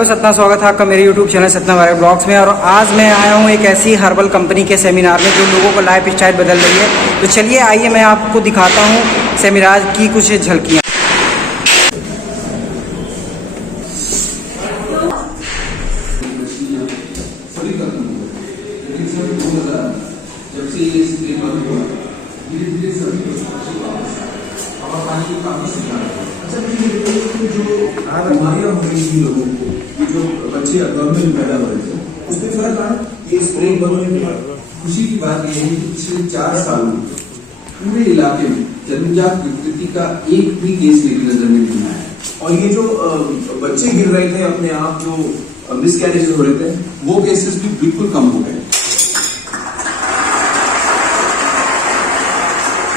Hello Satna, स्वागत है आपका मेरे यूट्यूब चैनल सतना वाले ब्लॉग्स में। और आज मैं आया हूँ एक ऐसी हर्बल कंपनी के सेमिनार में जो लोगों को लाइफ स्टाइल बदल रही है। तो चलिए आइए मैं आपको दिखाता हूँ सेमिनार की कुछ झलकियाँ। लोगों को जो बच्चे अब्नॉर्मल पैदा हो रहे थे उसमें फर्क आया। ये स्प्रे बनने में खुशी की बात यह है कि पिछले 4 सालों में पूरे इलाके में जन्मजात विकृति का एक भी केस मेरी नजर में नहीं आया है। और ये जो बच्चे गिर रहे थे अपने आप, जो मिसकैरेजेस हो रहे थे, वो केसेस भी बिल्कुल कम हो गए।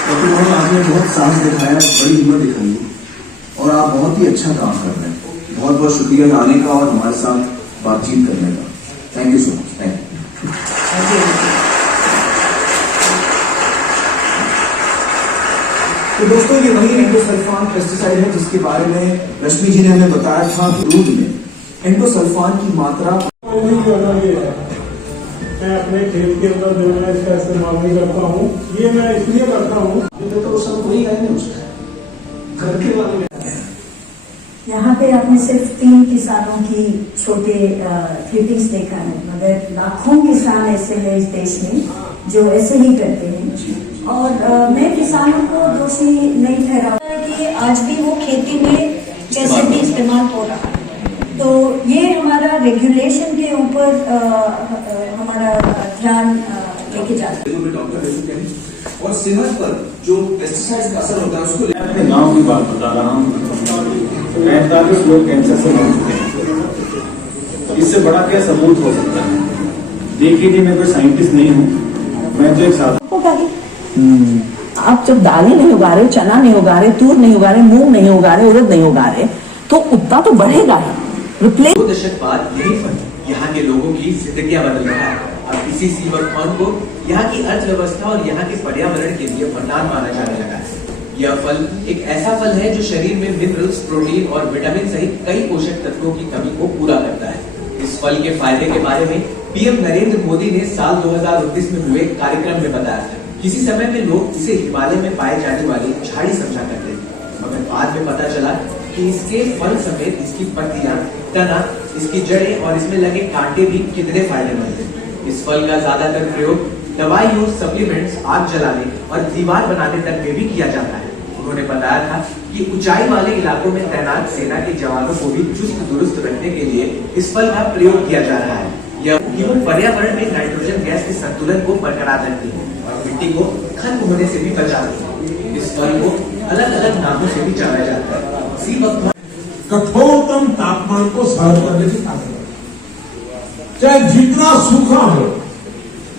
डॉक्टर आपने बहुत साहस दिखाया, बड़ी हिम्मत दिखाई और आप बहुत ही अच्छा काम कर रहे हैं। बहुत बहुत शुक्रिया आने का और हमारे साथ बातचीत करने का। Thank you so much. Thank you. तो दोस्तों, ये वही एंडोसल्फान पेस्टिसाइड है जिसके बारे में रश्मि जी ने हमें बताया था कि दूध में एंडोसल्फान की मात्रा। मैं अपने खेत के अंदर जो है इसका इस्तेमाल नहीं करता हूँ। ये मैं इसलिए करता हूँ तो सब वही है उसका घर के वाले। यहाँ पे आपने सिर्फ 3 किसानों की छोटे क्लिपिंग्स देखा है, मगर लाखों किसान ऐसे हैं इस देश में जो ऐसे ही करते हैं। और मैं किसानों को दोषी नहीं ठहराता कि आज भी वो खेती में कैसे भी इस्तेमाल हो रहा है। तो ये हमारा रेगुलेशन के ऊपर हमारा ध्यान लेके जाता है। और सेहत पर जो पेस्टिसाइड्स का असर होता है उसको अपने गांव की बात बता रहा हूँ। 45 लोग कैंसर से मर चुके हैं। इससे बड़ा क्या सबूत हो सकता है? देखिए, मैं कोई साइंटिस्ट नहीं हूँ, मैं तो एक साधारण। आप जब दालें नहीं उगा रहे, चना नहीं उगा रहे, तूर नहीं उगा रहे, मूंग नहीं उगा रहे, उड़द नहीं उगा रहे, तो उतना तो बढ़ेगा ही। 2 दशक बाद यही फल यहाँ के लोगों की जिंदगियां बदल रहा है। अब इसी सीबकथॉर्न को यहाँ की अर्थव्यवस्था और यहाँ के पर्यावरण के लिए वरदान माना जाने लगा है। यह फल एक ऐसा फल है जो शरीर में मिनरल्स, प्रोटीन और विटामिन सहित कई पोषक तत्वों की कमी को पूरा करता है। इस फल के फायदे के बारे में पीएम नरेंद्र मोदी ने साल 2029 में हुए कार्यक्रम में बताया था। किसी समय में लोग इसे हिमालय में पाए जाने वाली झाड़ी समझा करते थे, मगर बाद में पता चला कि इसके फल समेत इसकी पत्तियां, तना, इसकी जड़ें और इसमें लगे कांटे भी कितने फायदेमंद हैं। इस फल का ज्यादातर प्रयोग दवाइयों, सप्लीमेंट्स, आग जलाने और दीवार बनाने तक में भी किया जाता है। उन्होंने बताया था कि ऊंचाई वाले इलाकों में तैनात सेना के जवानों को भी चुस्त दुरुस्त रखने के लिए इस फल का प्रयोग किया जा रहा है। यह पर्यावरण में नाइट्रोजन गैस के संतुलन को बरकरार रखती है और मिट्टी को खत्म होने से भी बचाती है। इस फल को अलग अलग नामों से भी जाना जाता है। सीबकथॉर्न कठोरतम तापमान को सहन करने की ताकत, चाहे जितना सूखा हो,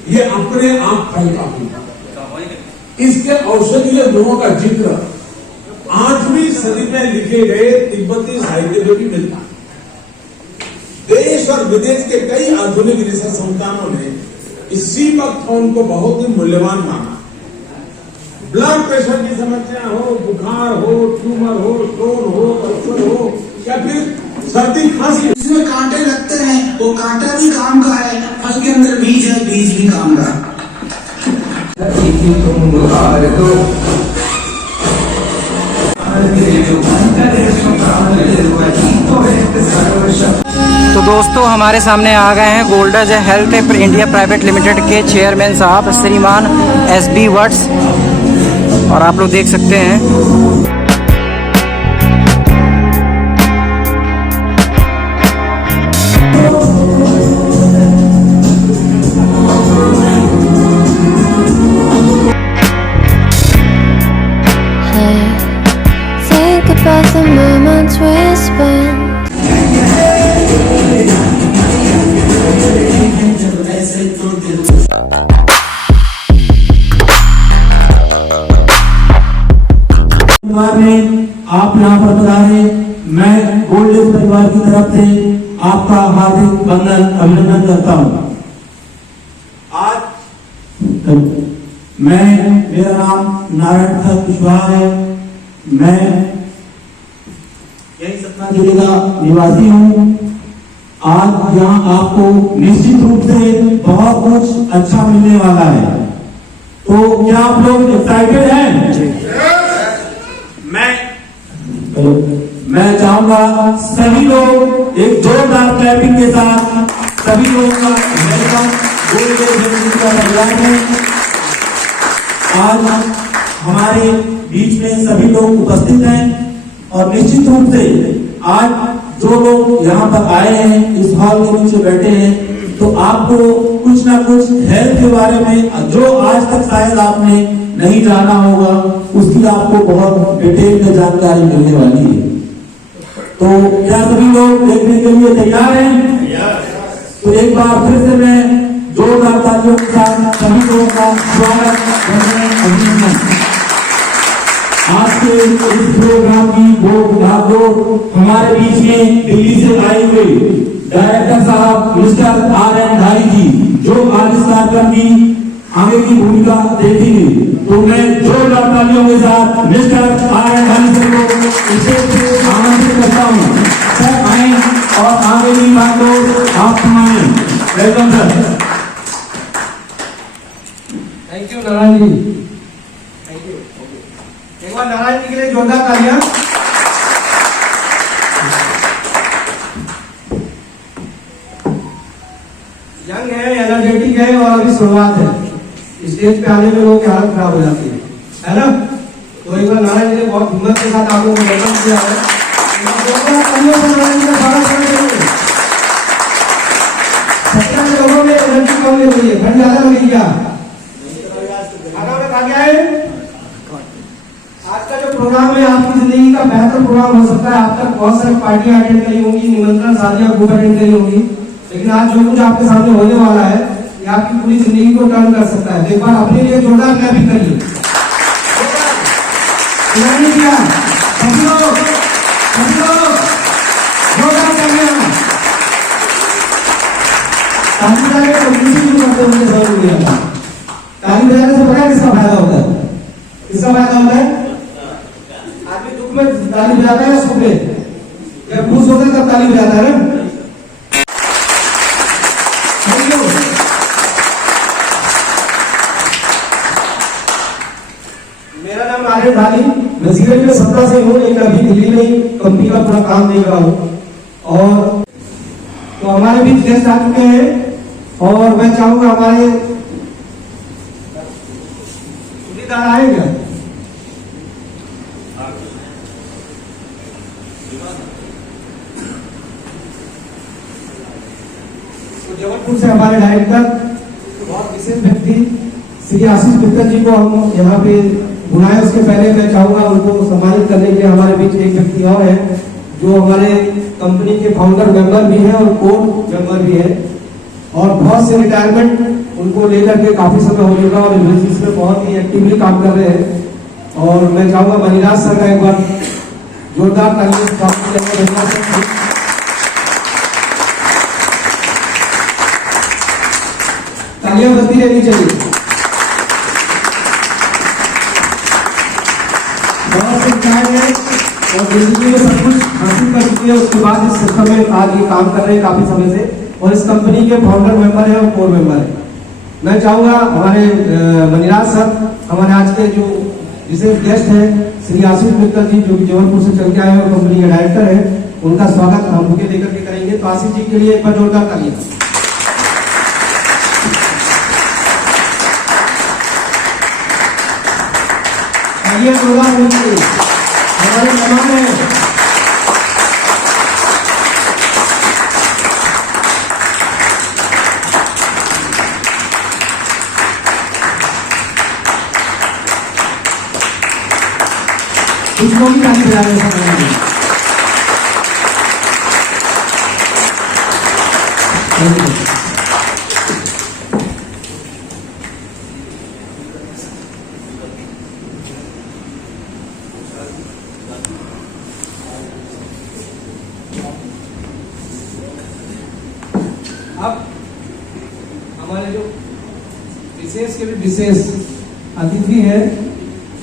ये अपने आप फैलता होगा। इसके औषधीय गुणों का जिक्र 8वीं सदी में लिखे गए तिब्बती साहित्य में भी मिलता है। देश और विदेश के कई आधुनिक रिसर्च संस्थानों ने इस सीबकथॉर्न को बहुत ही मूल्यवान माना। ब्लड प्रेशर की समस्या हो, बुखार हो, ट्यूमर हो, स्टोन हो, कैंसर हो या फिर सर्दी खांसी, इसमें कांटे लगते हैं, वो कांटा भी काम का है। फल के अंदर बीज है, बीज भी काम का। तो दोस्तों, हमारे सामने आ गए हैं गोल्डज हेल्थ इंडिया प्राइवेट लिमिटेड के चेयरमैन साहब श्रीमान SB वट्स, और आप लोग देख सकते हैं about the moments we spent. आप यहाँ पर पधारे, मैं गोल्डन परिवार की तरफ से आपका हार्दिक वंदन अभिनंदन करता हूँ। आज मेरा नाम नारायण प्रसाद कुशवाहा है। मैं यही सतना जिले का निवासी हूँ। आज यहाँ आपको निश्चित रूप से बहुत कुछ अच्छा मिलने वाला है। तो क्या आप लोग एक्साइटेड हैं? मैं चाहूंगा सभी लोग एक जोरदार क्लैपिंग के साथ सभी लोगों का वेलकम का परिवार में। आज हमारे बीच में सभी लोग उपस्थित हैं और निश्चित रूप से आज जो लोग यहाँ पर आए हैं, इस हॉल के नीचे बैठे हैं, तो आपको कुछ ना कुछ हेल्थ के बारे में जो आज तक शायद आपने नहीं जाना होगा, उसकी आपको बहुत डिटेल में जानकारी मिलने वाली है। तो क्या सभी लोग देखने के लिए तैयार हैं? तो एक बार फिर से मैं जोरदार तालियों के साथ सभी लोगों का स्वागत करते हैं, अभिनंदन। आज के इस प्रोग्राम की वो हमारे बीच में दिल्ली से आए हुए डायरेक्टर साहब मिस्टर R.N. धारी जी, जो आज इस कार्यक्रम की आगे की भूमिका देखेंगे, तो मैं जोरदार तालियों के साथ मिस्टर R.N. धारी सर को विशेष आमंत्रित करता हूँ। सर आए और आगे की बात को आप सुनाएं। Welcome sir. Thank you Narayan ji, thank you. एक बार नारायण जी के लिए जोरदार तालियां। यंग है, एनर्जेटिक है और अभी शुरुआत है। स्टेज पे आने में लोगों की हालत खराब हो जाती है ना? तो एक बार नारायण जी ने बहुत हिम्मत के साथ आप लोगों को वेलकम किया है। नारायण जी का स्वागत करेंगे। सत्रह के लोगों में एनर्जी कम ले रही है, ठंड ज्यादा लगी क्या? खा गया है? आज का जो प्रोग्राम है आपकी जिंदगी का बेहतर प्रोग्राम हो सकता है। आप तक बहुत सारी पार्टियां अटेंड करी होंगी, निमंत्रण शादियां खूब अटेंड करी होंगी, लेकिन आज जो कुछ आपके सामने होने वाला है, ये आपकी पूरी जिंदगी को टर्न कर सकता है। तो एक बार अपने लिए जोरदार क्लैपिंग करिए। किया सभी लोग जोरदार करिए। ताली बजाने का शुरू करते होंगे जरूर लिया। ताली बजाने से पता किसका फायदा होता है? किसका फायदा होता है? आदमी दुख में ताली बजाता है या सुख में? जब खुश होता है तब ताली बजाता है ना? मेरा नाम R.N. धारी, मैं सीरियल में 17 से हूँ, लेकिन अभी दिल्ली में ही कंपनी का पूरा काम देख रहा हूँ। और तो हमारे बीच गेस्ट आ चुके हैं और मैं चाहूंगा हमारे सुनीता आए क्या? तो जबलपुर से हमारे डायरेक्टर बहुत विशेष व्यक्ति श्री आशीष मित्तल जी को हम यहाँ पे बुलाए। उसके पहले मैं चाहूंगा उनको सम्मानित करने के लिए हमारे बीच एक व्यक्ति और है, जो हमारे कंपनी के फाउंडर मेंबर भी हैं और कोर मेंबर भी हैं, और बहुत से रिटायरमेंट उनको लेकर के काफी समय हो चुका और बिजनेस में बहुत ही एक्टिवली काम कर रहे हैं। और मैं चाहूंगा मणिराज सर का एक बार जोरदार तालियां बजती रहनी चाहिए। बहुत से रिटायर्ड है और जिंदगी में सब कुछ हासिल कर चुके हैं, उसके बाद इस सिस्टम में आज ये काम कर रहे हैं काफी समय से, और इस कंपनी के फाउंडर मेंबर है और कोर मेंबर है। मैं चाहूंगा हमारे मणिराज सर, हमारे आज के जो विशेष गेस्ट हैं श्री आशीष मित्तल जी, जो कि जबलपुर से चल के आए और कंपनी के डायरेक्टर है, उनका स्वागत हम बुके लेकर के करेंगे। तो आशीष जी के लिए एक बार जोरदार तालियां। हमारे मेहमान हैं कुछ भी ताली बजा रहे हैं। अब हमारे जो विशेष के भी विशेष अतिथि हैं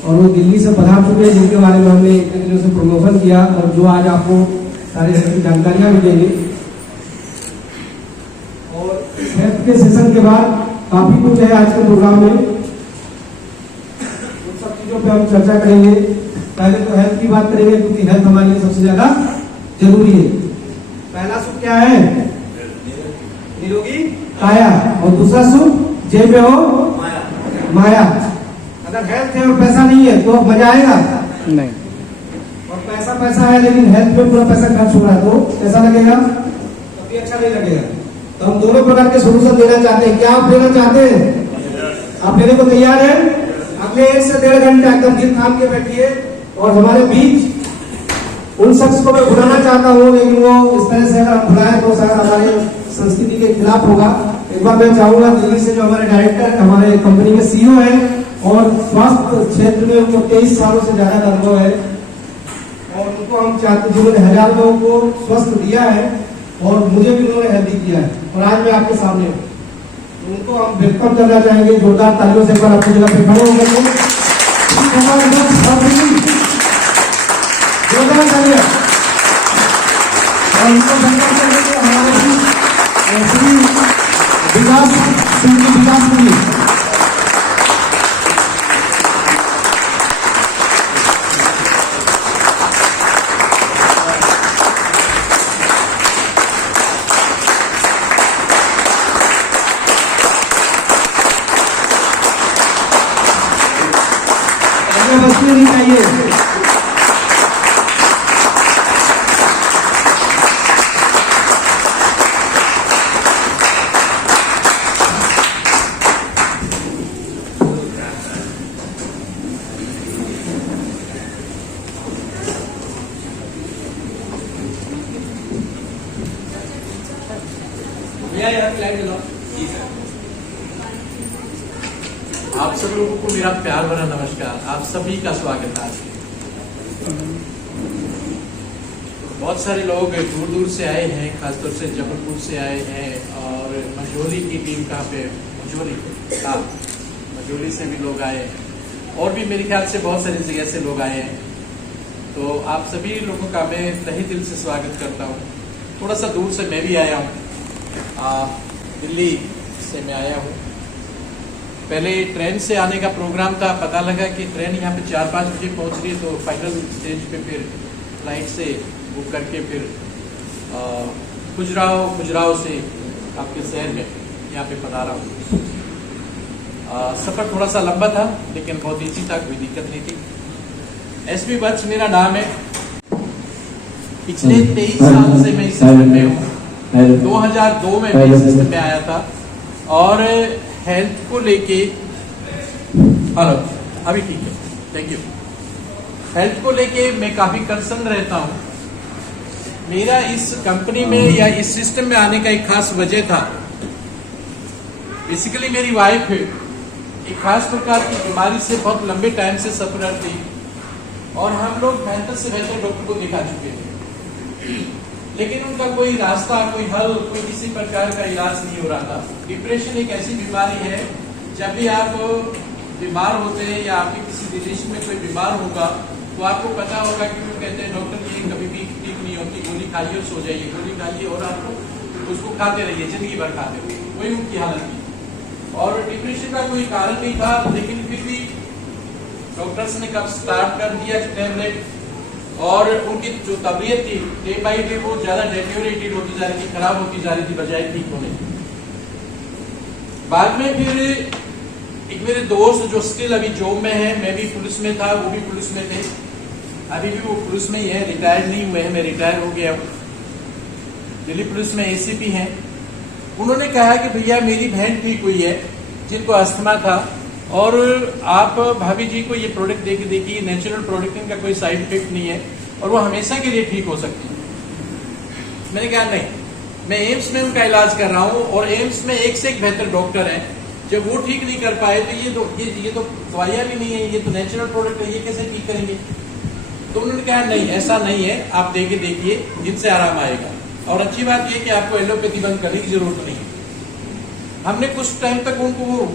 और वो दिल्ली से पधार चुके हैं, जिनके बारे में हमने इतने दिनों से प्रमोशन किया और जो आज आपको सारी जानकारियां भी देंगे। और हेल्थ के सेशन के बाद काफी कुछ है आज के प्रोग्राम में, उन सब चीजों पे हम चर्चा करेंगे। पहले तो हेल्थ की बात करेंगे क्योंकि हेल्थ हमारे लिए सबसे ज्यादा जरूरी है। पहला सुख क्या है? निरोगी काया। और दूसरा सुख जेब में हो माया। अगर हेल्थ है और पैसा नहीं है तो मजा आएगा नहीं। और पैसा है लेकिन हेल्थ पे पूरा पैसा खर्च हो रहा है तो कैसा लगेगा? कभी अच्छा नहीं लगेगा। तो हम दोनों प्रकार के सोल्यूशन देना चाहते हैं। क्या आप देना चाहते हैं? आप देने को तैयार हैं? अगले 1 से 1.5 घंटा एकदम दिल थाम के बैठिए। और हमारे बीच उन शख्स को मैं बुलाना चाहता हूँ, लेकिन वो इस तरह से अगर हम बुलाएं तो शायद हमारे संस्कृति के खिलाफ होगा। एक बार मैं चाहूंगा दिल्ली से जो हमारे डायरेक्टर, हमारे कंपनी के CEO है और स्वास्थ्य क्षेत्र में उनको 23 सालों से ज्यादा अनुभव है, और उनको हम चाहते जिन्होंने 1000 लोगों को स्वस्थ दिया है और मुझे भी उन्होंने हेल्दी किया है, और आज मैं आपके सामने हूँ। उनको हम वेलकम करना चाहेंगे जोरदार तालियों से। एक बार अपनी जगह पे खड़े होंगे जोरदार तालियां। और उनको वेलकम करने के हमारे विकास मिली। बसने नहीं चाहिए। आप सब लोगों को मेरा प्यार भरा नमस्कार। आप सभी का स्वागत है। बहुत सारे लोग दूर दूर से आए हैं, खासतौर से जबलपुर से आए हैं, और मजोली की टीम कहाँ पे? मजोली से भी लोग आए हैं, और भी मेरे ख्याल से बहुत सारी जगह से लोग आए हैं। तो आप सभी लोगों का मैं तहे दिल से स्वागत करता हूँ। थोड़ा सा दूर से मैं भी आया हूँ, दिल्ली से मैं आया हूँ। पहले ट्रेन से आने का प्रोग्राम था, पता लगा कि ट्रेन यहाँ पे 4-5 बजे पहुँच रही है, तो फाइनल स्टेज पे फिर फ्लाइट से बुक करके फिर खुजराहो से आपके शहर में यहाँ पे पधारा हूँ। सफर थोड़ा सा लंबा था लेकिन बहुत ईजी था, कोई दिक्कत नहीं थी। एसपी वत्स मेरा नाम है। पिछले 23 साल से मैं इस सिस्टम में हूँ। 2002 में मैं इस सिस्टम में आया था, और हेल्थ को लेके हेलो अभी ठीक है, थैंक यू। हेल्थ को लेके मैं काफी कंसर्न रहता हूँ। मेरा इस कंपनी में या इस सिस्टम में आने का एक खास वजह था। बेसिकली मेरी वाइफ एक खास प्रकार की बीमारी से बहुत लंबे टाइम से सफर थी, और हम लोग बेहतर से बेहतर डॉक्टर को दिखा चुके थे, लेकिन उनका कोई रास्ता, कोई हल, कोई किसी प्रकार का इलाज नहीं हो रहा था। डिप्रेशन एक ऐसी बीमारी है, जब भी आप बीमार होते हैं या आपके किसी रिलेशन में कोई बीमार होगा तो आपको पता होगा कि वो कहते हैं डॉक्टर ये कभी भी ठीक नहीं होती, गोली खाइए और सो जाइए, गोली खाइए और आपको उसको खाते रहिए, जिंदगी भर खाते रहिए। वही उनकी हालत थी, और डिप्रेशन का कोई कारण नहीं था, लेकिन फिर भी डॉक्टर्स ने कब स्टार्ट कर दिया टैबलेट, और उनकी जो तबीयत थी डे बाई डे वो ज्यादा डेटेरियोरेटेड होती जा रही थी, खराब होती जा रही थी बजाय ठीक होने की। बाद में फिर एक मेरे दोस्त जो स्टिल अभी जॉब में है, मैं भी पुलिस में था, वो भी पुलिस में थे, अभी भी वो पुलिस में ही है, रिटायर्ड नहीं हुए हैं, मैं रिटायर हो गया हूँ, दिल्ली पुलिस में ACP हैं। उन्होंने कहा कि भैया मेरी बहन ठीक हुई है जिनको अस्थमा था, और आप भाभी जी को ये प्रोडक्ट दे के देखिए, नेचुरल प्रोडक्ट, इनका कोई साइड इफेक्ट नहीं है और वो हमेशा के लिए ठीक हो सकती है। मैंने कहा नहीं, मैं एम्स में उनका इलाज कर रहा हूँ, और एम्स में एक से एक बेहतर डॉक्टर हैं। जब वो ठीक नहीं कर पाए तो ये तो दवाइयाँ भी नहीं है, ये तो नेचुरल प्रोडक्ट है, ये कैसे ठीक करेंगे? तो उन्होंने कहा नहीं, ऐसा नहीं है, आप दे के देखिए, जिनसे आराम आएगा। और अच्छी बात यह कि आपको एलोपैथी बंद करने की जरूरत नहीं है। हमने कुछ टाइम तक उनको वो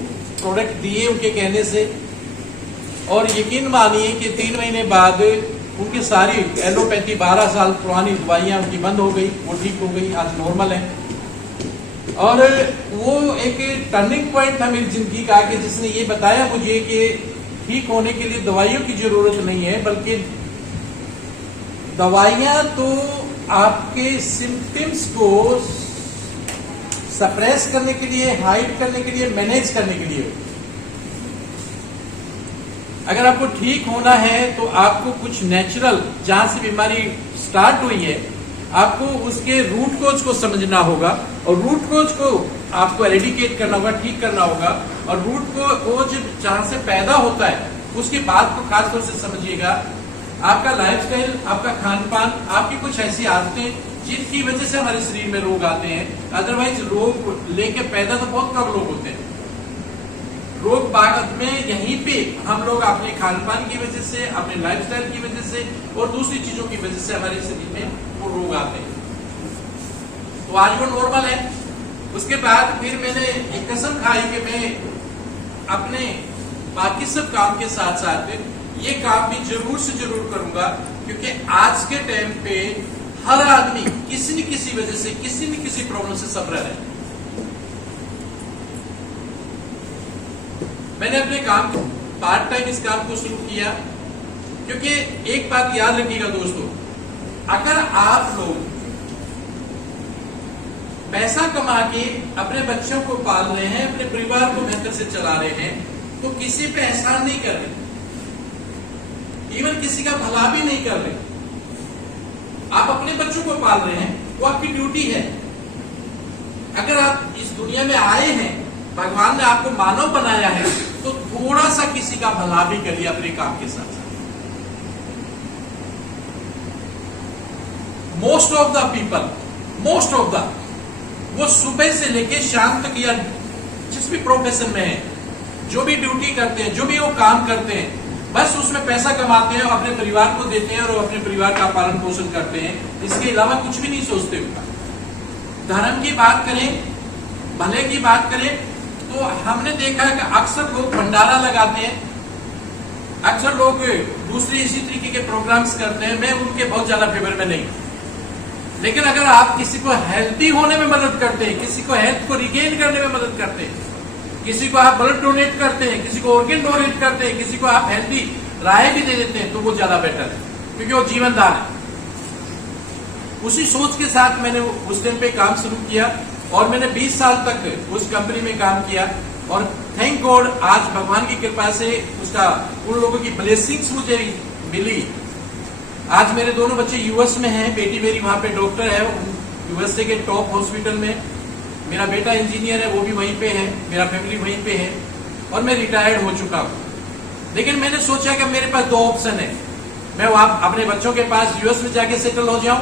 प्रोडक्ट दिए उनके कहने से, और यकीन मानिए कि 3 महीने बाद उनकी सारी एलोपैथी 12 साल पुरानी दवाइयां उनकी बंद हो गई, वो ठीक हो गई, आज नॉर्मल है। और वो एक टर्निंग पॉइंट था मेरी जिंदगी का कि जिसने ये बताया मुझे कि ठीक होने के लिए दवाइयों की जरूरत नहीं है, बल्कि दवाइयां तो आपके सिम्टम्स को सप्रेस करने के लिए, हाइड करने के लिए, मैनेज करने के लिए। अगर आपको ठीक होना है तो आपको कुछ नेचुरल, जहां से बीमारी स्टार्ट हुई है, आपको उसके रूट कोज को समझना होगा और रूट कोज को आपको एरेडिकेट करना होगा, ठीक करना होगा। और रूट कोज जहां से पैदा होता है उसकी बात को खास तौर से समझिएगा। आपका लाइफस्टाइल, आपका खान पान, आपकी कुछ ऐसी आदतें जिनकी वजह से हमारे शरीर में रोग आते हैं। अदरवाइज रोग लेके पैदा तो बहुत कम लोग होते हैं। रोग बाद में यहीं पे हम लोग अपने खान पान की वजह से, अपने लाइफस्टाइल की वजह से और दूसरी चीजों की वजह से हमारे शरीर में वो रोग आते हैं। तो आज वो नॉर्मल है। उसके बाद फिर मैंने एक कसम खाई कि मैं अपने बाकी सब काम के साथ साथ ये काम भी जरूर से जरूर करूंगा, क्योंकि आज के टाइम पे हर आदमी किसी न किसी वजह से, किसी न किसी प्रॉब्लम से सफर है। मैंने अपने काम को पार्ट टाइम इस काम को शुरू किया, क्योंकि एक बात याद रखिएगा दोस्तों, अगर आप लोग पैसा कमा के अपने बच्चों को पाल रहे हैं, अपने परिवार को बेहतर से चला रहे हैं, तो किसी पे एहसान नहीं कर रहे, इवन किसी का भला भी नहीं कर रहे। आप अपने बच्चों को पाल रहे हैं, वो आपकी ड्यूटी है। अगर आप इस दुनिया में आए हैं, भगवान ने आपको मानव बनाया है, तो थोड़ा सा किसी का भला भी करिए अपने काम के साथ साथ। मोस्ट ऑफ द पीपल, वो सुबह से लेके शाम तक या जिस भी प्रोफेशन में है, जो भी ड्यूटी करते हैं, जो भी वो काम करते हैं, बस उसमें पैसा कमाते हैं और अपने परिवार को देते हैं और अपने परिवार का पालन पोषण करते हैं। इसके अलावा कुछ भी नहीं सोचते। धर्म की बात करें, भले की बात करें, तो हमने देखा है कि अक्सर लोग भंडारा लगाते हैं, अक्सर लोग दूसरे इसी तरीके के प्रोग्राम्स करते हैं। मैं उनके बहुत ज्यादा फेवर में नहीं, लेकिन अगर आप किसी को हेल्थी होने में मदद करते हैं, किसी को हेल्थ को रिगेन करने में मदद करते हैं, किसी को आप ब्लड डोनेट करते हैं, किसी को ऑर्गन डोनेट करते हैं, किसी को आप हेल्थी राय भी दे देते हैं, तो वो ज्यादा बेटर है, क्योंकि वो जीवनदान है। उसी सोच के साथ मैंने उस दिन पे काम शुरू किया और मैंने 20 साल तक उस कंपनी में काम किया। और थैंक गॉड, आज भगवान की कृपा से उसका, उन लोगों की ब्लेसिंग्स मुझे मिली। आज मेरे दोनों बच्चे यूएस में हैं, बेटी मेरी वहां पे डॉक्टर है यूएसए के टॉप हॉस्पिटल में, मेरा बेटा इंजीनियर है, वो भी वहीं पे है, मेरा फैमिली वहीं पे है, और मैं रिटायर्ड हो चुका हूं। लेकिन मैंने सोचा कि मेरे पास दो ऑप्शन है, मैं वहां अपने बच्चों के पास यूएस में जाके सेटल हो जाऊं,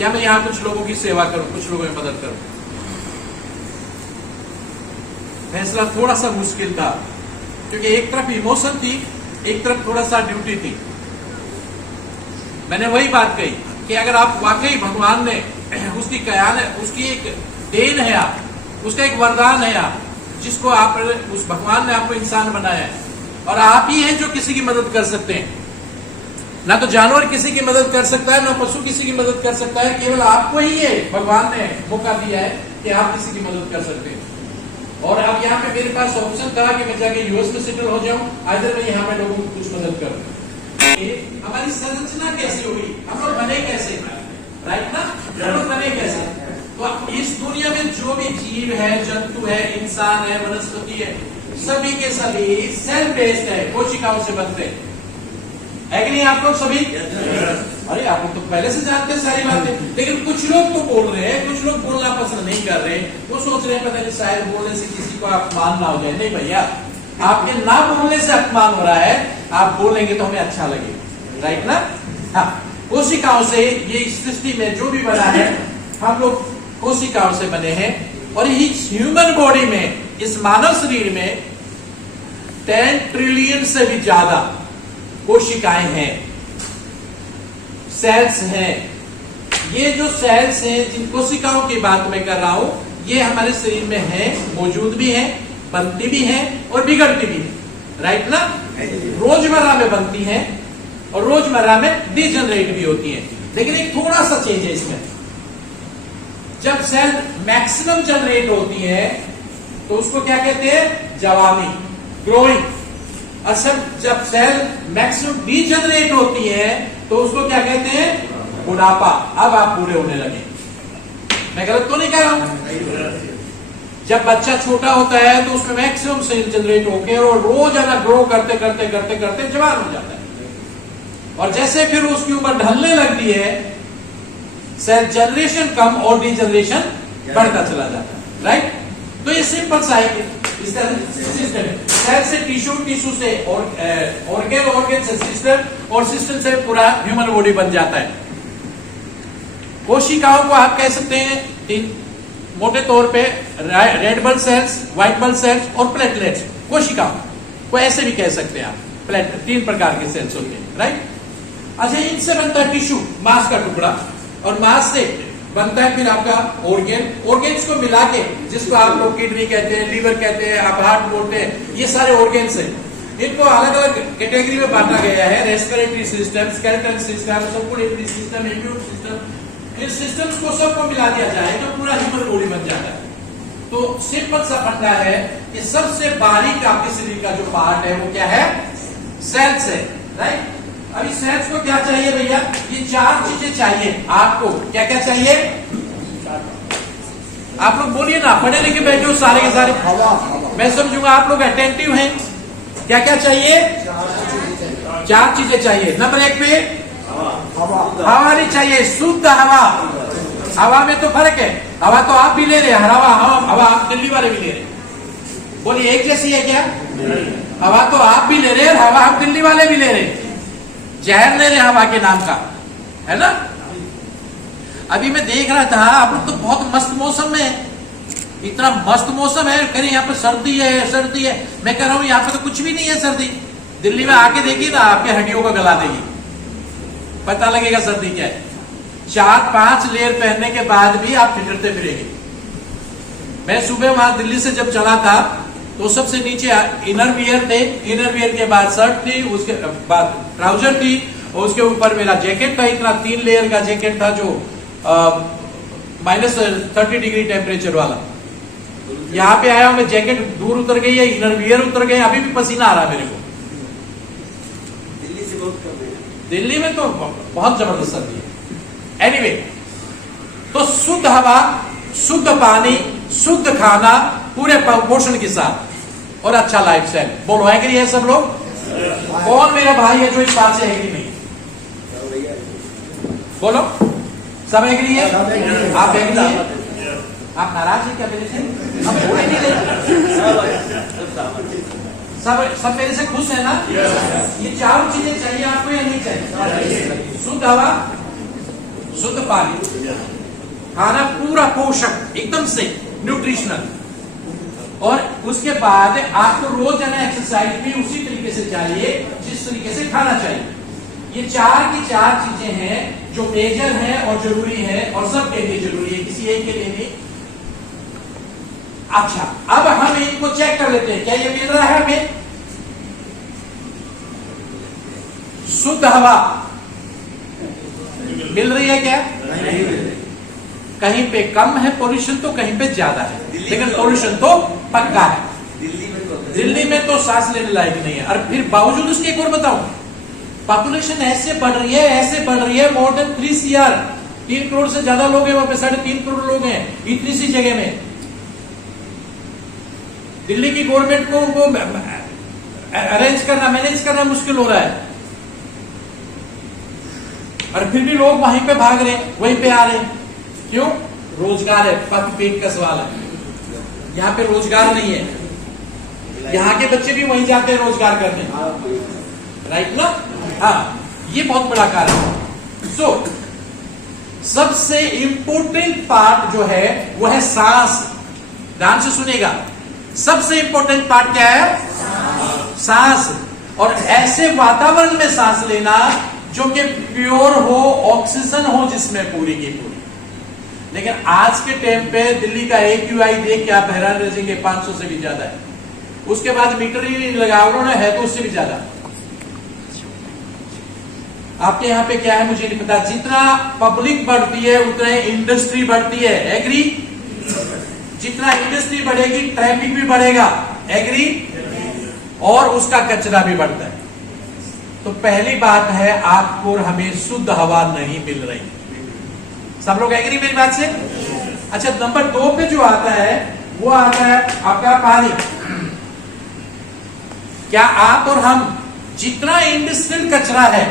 या मैं यहां कुछ लोगों की सेवा करूं, कुछ लोगों की मदद करूं। फैसला थोड़ा सा मुश्किल था, क्योंकि एक तरफ इमोशन थी, एक तरफ थोड़ा सा ड्यूटी थी। मैंने वही बात कही कि अगर आप वाकई भगवान ने उसकी कयान है, उसकी एक देन है, आप उसका एक वरदान है, आप जिसको आप, उस भगवान ने आपको इंसान बनाया है, और आप ही हैं जो किसी की मदद कर सकते हैं। ना तो जानवर किसी की मदद कर सकता है, ना पशु किसी की मदद कर सकता है, केवल आपको ही है भगवान ने मौका दिया है कि आप किसी की मदद कर सकते हैं। और अब यहाँ पे मेरे पास ऑप्शन था कि मैं जाके यूएस में सेटल हो जाऊं, इधर मैं यहाँ पे लोगों की कुछ मदद करूं। हमारी संरचना कैसे हुई, हम लोग बने कैसे, राइट ना, हम लोग बने कैसे? तो इस दुनिया में जो भी जीव है, जंतु है, इंसान है, वनस्पति है, सभी के सभी सेल बेस्ड है, कोशिकाओं से बनते हैं, है कि नहीं आप लोग सभी? अरे आप लोग तो पहले से जानते हैं सारी बातें, लेकिन कुछ लोग तो बोल रहे हैं, कुछ लोग बोलना पसंद नहीं कर रहे, वो सोच रहे हैं पता नहीं शायद बोलने से किसी को अपमान ना हो जाए। नहीं भैया, आपके ना बोलने से अपमान हो रहा है, आप बोलेंगे तो हमें अच्छा लगेगा, राइट ना? हाँ, कोशिकाओं से ये सृष्टि में जो भी बना है, हम लोग कोशिकाओं से बने हैं। और इस ह्यूमन बॉडी में, इस मानव शरीर में 10 ट्रिलियन से भी ज्यादा कोशिकाएं हैं, सेल्स हैं। ये जो सेल्स हैं, जिन कोशिकाओं की बात मैं कर रहा हूं, ये हमारे शरीर में है, मौजूद भी है, बनती भी है और बिगड़ती भी है, राइट ना? रोजमर्रा में बनती है और रोजमर्रा में डिजनरेट भी होती है। लेकिन एक थोड़ा सा चेंज है इसमें, जब सेल मैक्सिमम जनरेट होती है तो उसको क्या कहते हैं? जवानी, ग्रोइंग। और जब सेल मैक्सिमम डीजनरेट होती है तो उसको क्या कहते हैं? बुढ़ापा। अब आप पूरे होने लगे। मैं गलत तो नहीं कह रहा हूं? जब बच्चा छोटा होता है तो उसमें मैक्सिमम सेल जनरेट होकर और रोजाना ग्रो करते करते करते करते जवान हो जाता है। और जैसे फिर उसकी उम्र ढलने लगती है, सेल जनरेशन कम और डीजनरेशन बढ़ता चला जाता है। राइट? तो ये सिंपल सा है इस सिस्टम, सेल से टिश्यू, टिश्यू से ऑर्गन, ऑर्गन से सिस्टम और सिस्टम से पूरा ह्यूमन बॉडी बन जाता है। कोशिकाओं को आप कह सकते हैं तीन मोटे तौर पे, red blood cells, white blood cells और प्लेटलेट्स। कोशिकाओं को ऐसे भी कह सकते हैं आप। तीन प्रकार के सेल्स होते हैं। राइट? अच्छा, इनसे बनता है टिश्यू, मांस का टुकड़ा, और मांस से बनता है फिर आपका ऑर्गन। ऑर्गन्स को मिला के, जिसको आप लोग किडनी कहते हैं, लीवर कहते हैं, आप हार्ट बोलते हैं, ये सारे ऑर्गन्स हैं। इनको अलग अलग कैटेगरी में बांटा गया है। Respiratory system, skeletal system, circulatory system, immune system. इन सिस्टम्स को सबको मिला दिया जाए तो पूरा ह्यूमन बॉडी बन जाता है। तो सिंपल सा फंडा है कि सबसे बारीक आपके शरीर का जो पार्ट है वो क्या है? सेल्स है। राइट? अभी सेल्स को क्या चाहिए भैया? ये चार चीजें चाहिए आपको। क्या क्या चाहिए? आप लोग बोलिए ना, पढ़े लिखे बैठे हो सारे के सारे, मैं समझूंगा आप लोग अटेंटिव हैं। क्या क्या चाहिए? चार चीजें चाहिए। नंबर एक पे हवा नहीं चाहिए, शुद्ध हवा। हवा में तो फर्क है, हवा तो आप भी ले रहे हैं, हवा आप दिल्ली वाले भी ले रहे हैं। बोलिए, एक जैसी है क्या? हवा तो आप भी ले रहे हैं, हवा हम दिल्ली वाले भी ले रहे हैं। जहर ले रहे हवा के नाम का, है ना? अभी मैं देख रहा था, आप लोग तो बहुत मस्त मौसम में, इतना मस्त मौसम है, कहीं यहाँ पे सर्दी है, सर्दी है। मैं कह रहा हूँ यहाँ पे तो कुछ भी नहीं है सर्दी। दिल्ली में आके देखिए ना, आपके हड्डियों को गला देगी, पता लगेगा सर्दी क्या है। 4-5 लेयर पहनने के बाद भी आप ठिठुरते फिरेंगे। मैं सुबह वहां दिल्ली से जब चला था तो सबसे नीचे इनर वियर थे, इनर वियर के बाद शर्ट थी, उसके बाद ट्राउजर थी, और उसके ऊपर मेरा जैकेट था, इतना 3 लेयर का जैकेट था जो -30 डिग्री टेम्परेचर वाला। यहाँ पे आया हूं मैं, जैकेट दूर उतर गई है, इनर वियर उतर गए, अभी भी पसीना आ रहा है मेरे को। दिल्ली में तो बहुत जबरदस्त सर्दी है। एनीवे, तो शुद्ध हवा, शुद्ध पानी, शुद्ध खाना, पूरे पोषण के साथ और अच्छा लाइफ स्टाइल। बोलो, एग्री है सब लोग? कौन मेरा भाई है जो इस बात से एग्री नहीं? बोलो, सब एग्री है? आप एग्री है? आप नाराज है क्या मेरे से? आप बोल ही नहीं रहे। सब मेरे से खुश है ना? ये चारों चीजें चाहिए आपको या नहीं चाहिए? शुद्ध हवा, शुद्ध पानी, खाना पूरा पोषक, एकदम से न्यूट्रिशनल, और उसके बाद आपको रोजाना एक्सरसाइज भी उसी तरीके से चाहिए जिस तरीके से खाना चाहिए। ये चार की चार चीजें हैं जो मेजर हैं और जरूरी है, और सबके लिए जरूरी है, किसी एक के लिए नहीं। अच्छा, अब हम इनको चेक कर लेते हैं, क्या ये मिल रहा है हमें? शुद्ध हवा मिल रही है क्या? कहीं पे कम है पोल्यूशन तो कहीं पे ज्यादा है, लेकिन पोल्यूशन तो पक्का है। दिल्ली में तो सांस लेने लायक नहीं है। और फिर बावजूद उसके एक और बताऊं, पॉपुलेशन ऐसे बढ़ रही है, ऐसे बढ़ रही है, मोर देन 3 CR, 3 करोड़ से ज्यादा लोग हैं वहां पे, 3.5 करोड़ लोग हैं इतनी सी जगह में। दिल्ली की गवर्नमेंट को उनको अरेंज करना, मैनेज करना मुश्किल हो रहा है, और फिर भी लोग वहीं पे भाग रहे हैं, वहीं पे आ रहे हैं। क्यों? रोजगार है, पेट का सवाल है। यहाँ पे रोजगार नहीं है, यहाँ के बच्चे भी वहीं जाते हैं रोजगार करने, राइट ना? हाँ, ये बहुत बड़ा कारण है। सो सबसे इंपोर्टेंट पार्ट जो है वो है सांस। ध्यान से सुनेगा, सबसे इंपोर्टेंट पार्ट क्या है? सांस। और ऐसे वातावरण में सांस लेना जो कि प्योर हो, ऑक्सीजन हो जिसमें पूरी की पूरी। लेकिन आज के टाइम पे दिल्ली का AQI देख के आप हैरान रह जाएंगे, 500 से भी ज्यादा है। उसके बाद मीटर ही नहीं लगा उन्होंने, है तो उससे भी ज्यादा। आपके यहाँ पे क्या है मुझे नहीं पता। जितना पब्लिक बढ़ती है उतना इंडस्ट्री बढ़ती है, एग्री? जितना इंडस्ट्री बढ़ेगी ट्रैफिक भी बढ़ेगा, एग्री? और उसका कचरा भी बढ़ता है। तो पहली बात है आपको और हमें शुद्ध हवा नहीं मिल रही। सब लोग एग्री मेरी बात से? अच्छा, नंबर 2 पे जो आता है वो आता है आपका पानी। क्या आप और हम जितना इंडस्ट्रियल कचरा है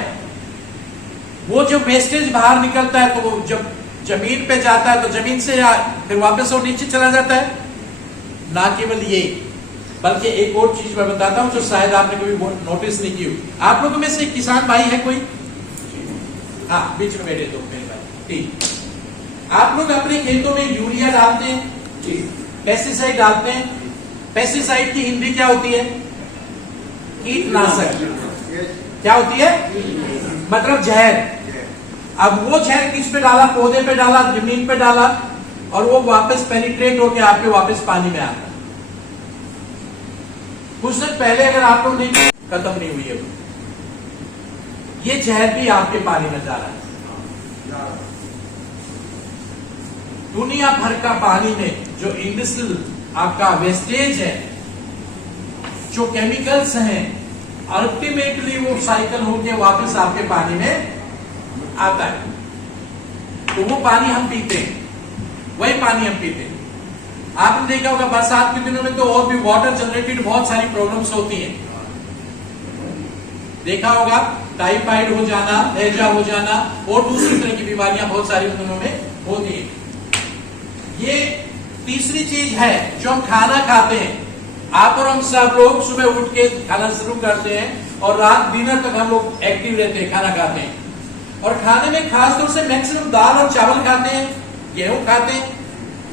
वो जो वेस्टेज बाहर निकलता है तो वो जब जमीन पे जाता है तो जमीन से फिर वापस वो नीचे चला जाता है। ना केवल ये, बल्कि एक और चीज मैं बताता हूं जो शायद आपने कभी नोटिस नहीं की। आप लोगों में से किसान भाई है कोई? हाँ, बीच में बैठे दो मेरे भाई। ठीक, आप लोग अपने खेतों में यूरिया डालते हैं, पेस्टिसाइड डालते हैं। पेस्टिसाइड की हिंदी क्या होती है? कीटनाशक। क्या होती है? मतलब जहर। अब वो जहर किस पे डाला? पौधे पे डाला, जमीन पे डाला, और वो वापस पेनिट्रेट होकर आपके वापस पानी में आता। कुछ दिन पहले अगर आप लोग नहीं, खत्म नहीं हुई है, ये जहर भी आपके पानी में जा रहा है। दुनिया भर का पानी में जो इंडस्ट्रियल आपका वेस्टेज है, जो केमिकल्स हैं, अल्टीमेटली वो साइकिल होकर वापस आपके पानी में आता है। तो वो पानी हम पीते हैं, वही पानी हम पीते हैं। आपने देखा होगा बरसात के दिनों में तो और भी वाटर जनरेटेड बहुत सारी प्रॉब्लम्स होती हैं। देखा होगा टाइफाइड हो जाना, हैजा हो जाना और दूसरी तरह की बीमारियां बहुत सारी दिनों में होती हैं। ये तीसरी चीज है जो हम खाना खाते हैं। आप और हम सब लोग सुबह उठ के खाना शुरू करते हैं और रात डिनर तक हम लोग एक्टिव रहते हैं, खाना खाते हैं। और खाने में खास तौर से मैक्सिमम दाल और चावल खाते हैं, गेहूं खाते हैं।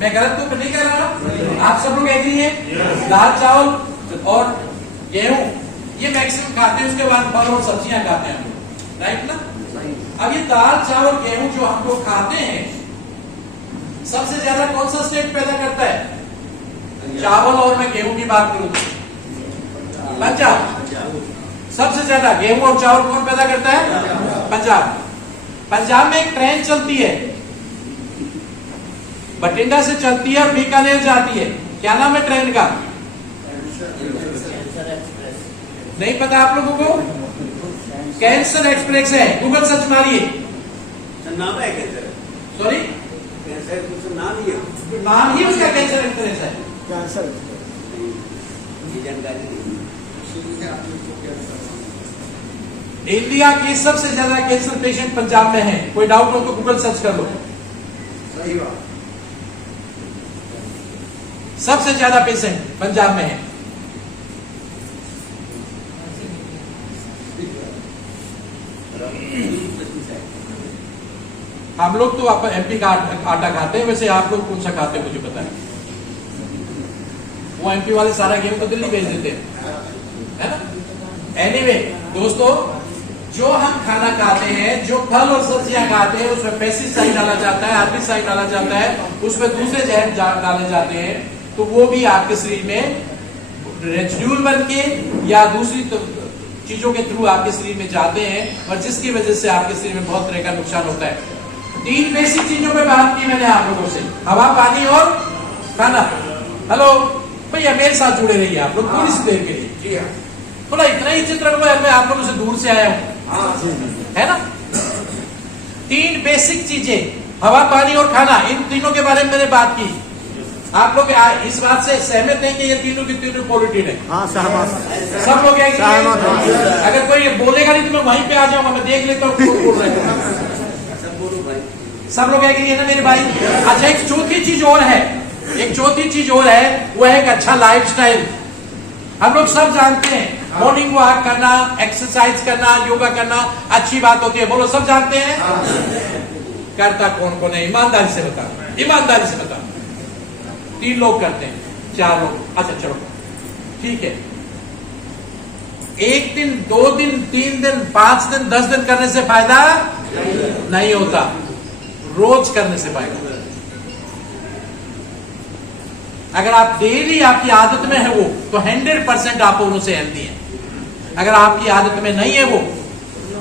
मैं गलत तो नहीं कह रहा? आप सब लोग एग्री हैं? दाल चावल और गेहूं ये मैक्सिमम खाते हैं। उसके बाद फल और सब्जियां खाते हैं हम लोग, राइट ना? अब ये दाल चावल गेहूं जो हम लोग खाते हैं, सबसे ज्यादा कौन सा स्टेट पैदा करता है? चावल। और मैं गेहूं की बात करूं तो पंजाब। सबसे ज्यादा गेहूं और चावल कौन पैदा करता है? पंजाब। पंजाब में एक ट्रेन चलती है, बठिंडा से चलती है और बीकानेर जाती है। क्या नाम है ट्रेन का? नहीं पता आप लोगों को? कैंसर एक्सप्रेस है। गूगल सर्च मारिए। नाम है कैंसर? सॉरी, नाम ही उसका कैंसर एक्सप्रेस है। इंडिया के सबसे ज्यादा कैंसर पेशेंट पंजाब में है। कोई डाउट हो तो गूगल सर्च कर लो। सही बात। सबसे ज्यादा पेशेंट पंजाब में है। हम लोग तो आप एमपी का आटा खाते हैं, वैसे आप लोग कौन सा खाते हैं मुझे पता है। वो एमपी वाले सारा गेहूं तो दिल्ली भेज देते हैं, है ना? एनीवे दोस्तों, जो हम खाना खाते हैं, जो फल और सब्जियां खाते हैं, उसमें पेस्टिसाइड डाला जाता है, हर्बिसाइड डाला जाता है, उसमें दूसरे जहर डाले जाते हैं। तो वो भी आपके शरीर में रेजिड्यूल बन के या दूसरी चीजों के थ्रू आपके शरीर में जाते हैं, और जिसकी वजह से आपके शरीर में बहुत तरह का नुकसान होता है। 3 बेसिक चीजों पे बात की मैंने आप लोगों से, हवा, पानी और खाना। हेलो भैया, मेरे साथ जुड़े रहिए आप लोग थोड़ी सी देर के लिए। बोला इतना ही चित्र है, मैं आप लोगों से दूर से आया हूं, है ना? 3 बेसिक चीजें, हवा, पानी और खाना, इन तीनों के बारे में मैंने बात की। आप लोग इस बात से सहमत हैं कि ये तीनों की तीनों पॉलिटिक है? हाँ, सहमत। सब लोग अगर कोई बोलेगा नहीं तो मैं वहीं पे आ जाऊंगा, मैं देख लेता हूँ बोल रहे हैं। सब लोग एग्री है ना मेरे भाई? अच्छा, एक चौथी चीज और है, वो है एक अच्छा लाइफस्टाइल। हम लोग सब जानते हैं मॉर्निंग वॉक करना, एक्सरसाइज करना, योगा करना अच्छी बात होती है। बोलो, सब जानते हैं? करता कौन कौन है? ईमानदारी से बता, ईमानदारी से बता। 3 लोग करते हैं, 4 लोग। अच्छा चलो ठीक है। 1 दिन, 2 दिन, 3 दिन, 5 दिन, 10 दिन करने से फायदा नहीं होता, रोज करने से फायदा। अगर आप डेली आपकी आदत में है वो, तो 100% आप उनसे हेल्दी हैं। अगर आपकी आदत में नहीं है वो,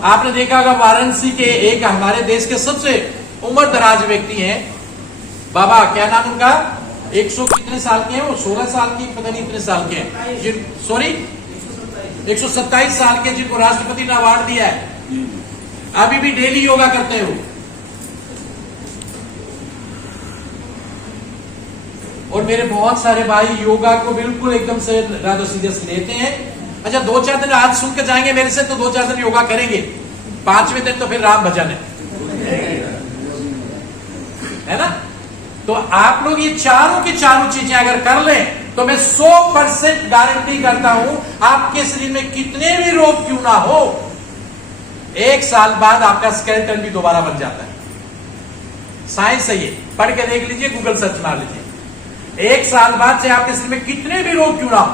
आपने देखा होगा वाराणसी के एक हमारे देश के सबसे उम्र दराज व्यक्ति हैं, बाबा क्या नाम उनका, 100 कितने साल के हैं वो, 16 साल की पता नहीं कितने साल के हैं, जिन सॉरी 127 साल के, जिनको राष्ट्रपति ने अवार्ड दिया है, अभी भी डेली योगा करते हैं वो। और मेरे बहुत सारे भाई योगा को बिल्कुल एकदम से राधा सीरियस लेते हैं। अच्छा 2-4 दिन आज सुन के जाएंगे मेरे से तो 2-4 दिन योगा करेंगे, 5वें दिन तो फिर राम भजन है ना। तो आप लोग ये चारों की चारों चीजें अगर कर लें तो मैं 100% गारंटी करता हूं आपके शरीर में कितने भी रोग क्यों ना हो, 1 साल बाद आपका स्केलेटन भी दोबारा बन जाता है। साइंस है ये, पढ़ के देख लीजिए, गूगल सर्च मार लीजिए। 1 साल बाद से आपके शरीर में कितने भी रोग क्यों ना हो,